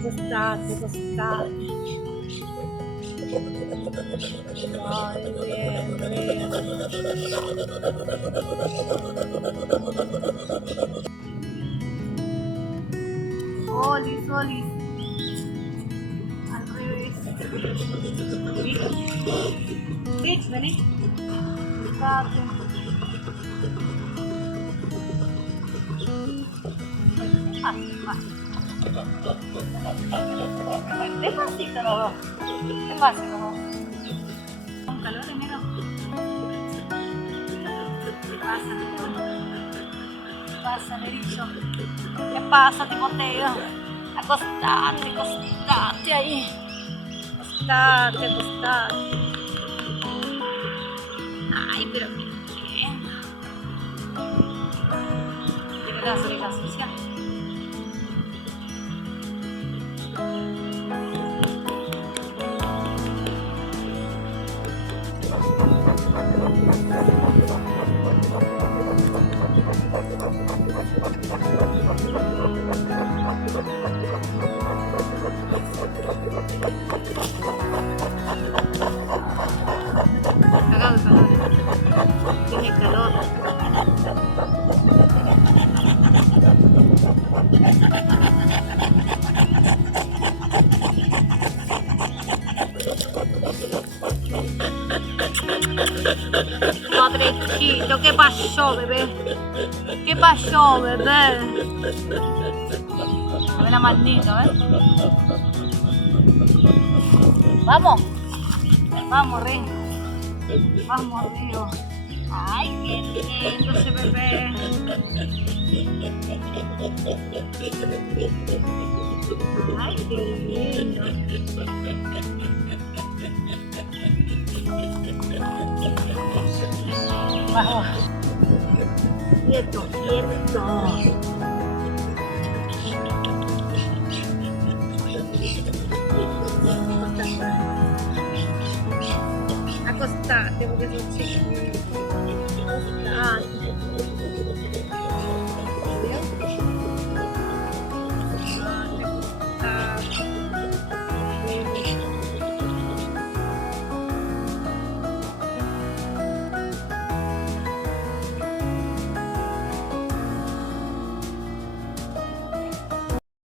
Accostate, accostate. Vai, bien, bien. Solis, solis. Al revés. Rich, vení. Accostate. Despacito los dos. Despacito los dos. Con calor enero. ¿Qué pasa, Nerillo? ¿Qué pasa, Timoteo? Acostate, acostate ahí. Acostate, acostate. Ay, pero qué lindo. Tiene las orejas sucias. Cagado de calor. Tiene calor. Padrecito, ¿qué pasó, bebé? ¿Qué pasó, bebé? A ver la manito, ¿eh? Vamos. Vamos, Río. Vamos, Río. Ay, qué lindo ese bebé. Ay, qué lindo. Vamos. Quieto, quieto. Acostate porque sono chiquini.